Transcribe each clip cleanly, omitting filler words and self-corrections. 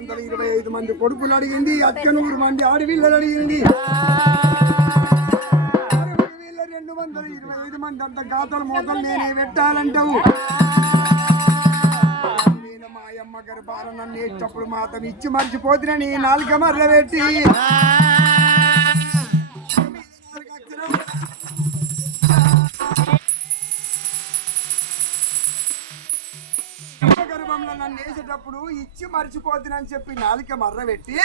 225 మంది కొడుకులు అడిగింది, అక్క 100 మంది ఆడపిల్లలు అడిగింది. 225 మంది అంత గాతలు మోతలు నేనే పెట్టాలంటావు. మాయమ్మ గర్భాల నన్ను వేసేటప్పుడు మాత్రం ఇచ్చి మర్చిపోతున్నా నీ నాలుక మర్ర పెట్టి గర్భంలో నన్ను వేసేటప్పుడు ఇచ్చి మర్చిపోతున్నా చెప్పి నాలుక మర్ర పెట్టి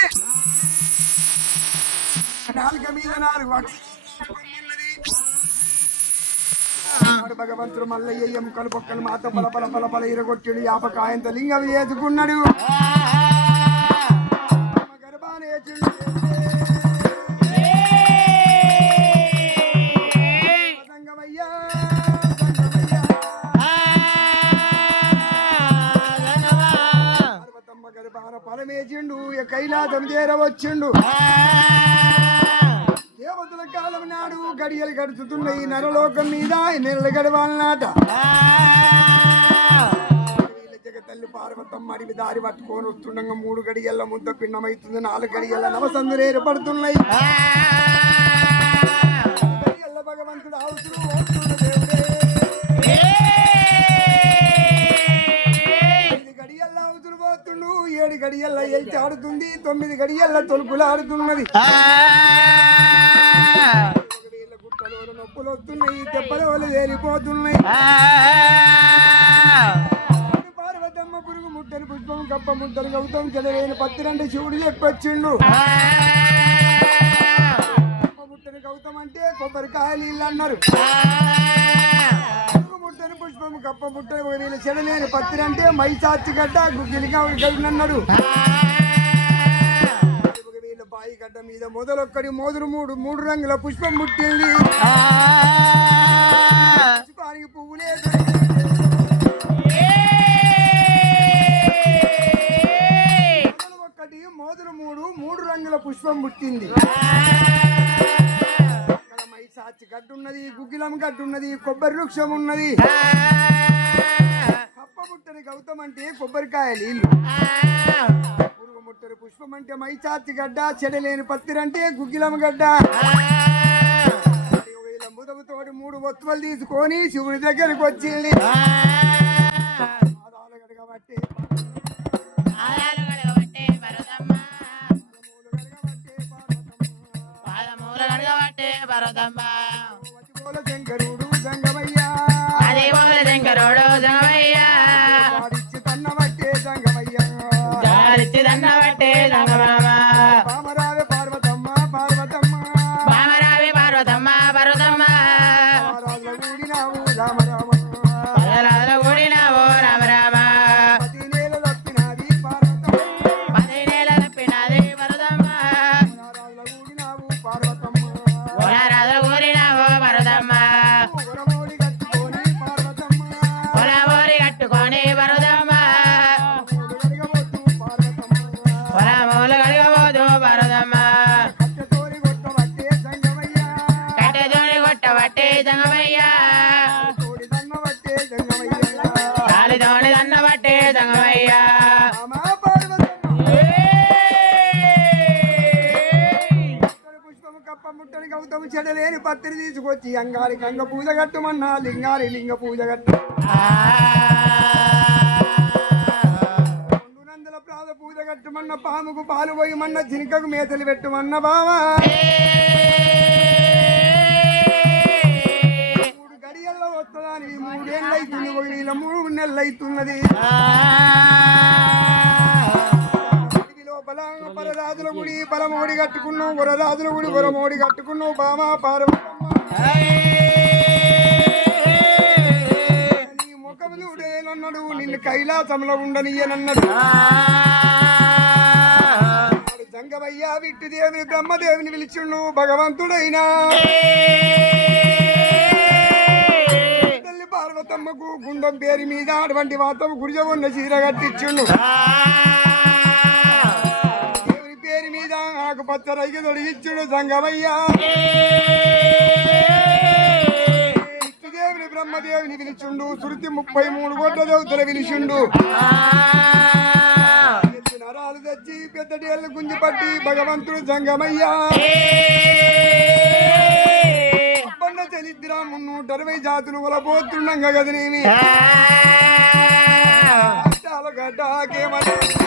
నాలుక మీద 4 భగవంతుడు మల్లయ్య ఎముకలు పొక్కలు మాత పల పల పల పల ఇరగొట్టాడు. యాపకాయంత లింగం వేసుకున్నాడు. గర్భాన్ని పార్వతమ్మ గర్భాన పరమేచిండు. కైలాసం చేరవచ్చిండు. దేవతల కాలం నాడు గడియలు గడుచుతున్నాయి. నరలోకం మీద నెలలు గడవాలన్నట. జగతల్లి పార్వతమ్మ అడివి దారి పట్టుకొని వస్తుండగా 3 గడియల్ల ముద్ద పిండమైతుంది. 4 గడియల్ల నవసందులు ఏర్పడుతున్నాయి. భగవంతుడు అవసరం దేవుడే. 5 గడియల్ల అవసరం పోతుండు. 7 గడియల్ల ఎల్చి ఆడుతుంది. 9 గడియల్ల తొలుపులు ఆడుతున్నది. గుట్టలో నొప్పులు వస్తున్నాయి. తెప్పల వల్ల తేలిపోతున్నాయి. పార్వతమ్మ పురుగు ముట్టని పుష్పం కప్ప ముట్టని గౌతం చెడలేని 12 శివుడు చెప్పొచ్చిండు. కప్ప ముట్టని గౌతం అంటే కొబ్బరికాయ నీళ్ళు అన్నారు. పురుగు ముట్టని పుష్పం కప్ప ముట్టని చెడలేని 12 అంటే మైసాచి గడ్డ గుగ్గిలిగా అన్నాడు. బాయి గడ్డ మీద మొదలొక్కడి మోదురు 3 రంగుల పుష్పం పుట్టింది. పుష్పానికి పువ్వులే ఒక్కటి మోదురు 3 రంగుల పుష్పం పుట్టింది. అక్కడ మైసాచి గడ్డ ఉన్నది, గుగ్గిలం గడ్డ ఉన్నది, కొబ్బరి వృక్షం ఉన్నది. కప్ప పుట్టని గౌతం అంటే కొబ్బరికాయ నీళ్ళు. ముట్టరు పుష్పం అంటే మైచాచి గడ్డ. చెడలేని 12 అంటే గుగ్గిలం గడ్డ. ముదముతోటి 3 వత్తువలు తీసుకొని శివుడి దగ్గరికి వచ్చింది. శంకరుడు జంగమయ్య వాడిచ్చి తన్న బట్టే జంగమయ్య పామరావే పార్వతమ్మ పార్వతమ్మ పారాజ ఊడినావు రామ రామ. 10 నెలలు తప్పినది పార్వతమ్మ. ఊడినావు పార్వతమ్మ. ఉరమోడి కట్టుకొని పార్వతమ్మ. చెడలేని పత్రి తీసుకొచ్చి అంగారి గంగ పూజ కట్టుమన్నా లింగారి లింగ పూజ కట్టు. 200 ప్రాద పూజ కట్టుమన్న పాముకు పాలు పోయమన్న జినికకు మేతలు పెట్టుమన్న బావా. 3 గడియల్లో వస్తుందని 3 ఏళ్ళు అవుతుంది. 3 నెలలు అవుతున్నది. పరరాజుల గుడి పరమోడి కట్టుకున్నావు. వరరాజుల గుడి వరమోడి కట్టుకున్నావు బామా పార్వతమ్మ. నీ ముఖం చూడేనన్నాడు. నిన్ను కైలాసంలో ఉండనియనన్నాడు. జంగమయ్య విట్టుదేవిని బ్రహ్మదేవిని పిలిచిండు భగవంతుడైనా. తల్లి పార్వతమ్మకు గుండం పేరు మీద అటువంటి వాతం గురిజ ఉన్న చీర కట్టించుండు. ఆకుపచ్చ రైకి తొడిగిచ్చుడు సంగమయ్య. విష్ణుదేవిని బ్రహ్మదేవిని పిలిచుండు. శృతి 33 కోట్ల దేవతలు పిలిచిండు. నరాలు తెచ్చి పెద్దటేళ్ళు గుంజి పట్టి భగవంతుడు జంగమయ్యా అప్పన్న చరిత్ర 360 జాతులు వలపోతుండగా గదనేమి గడ్డాకేమని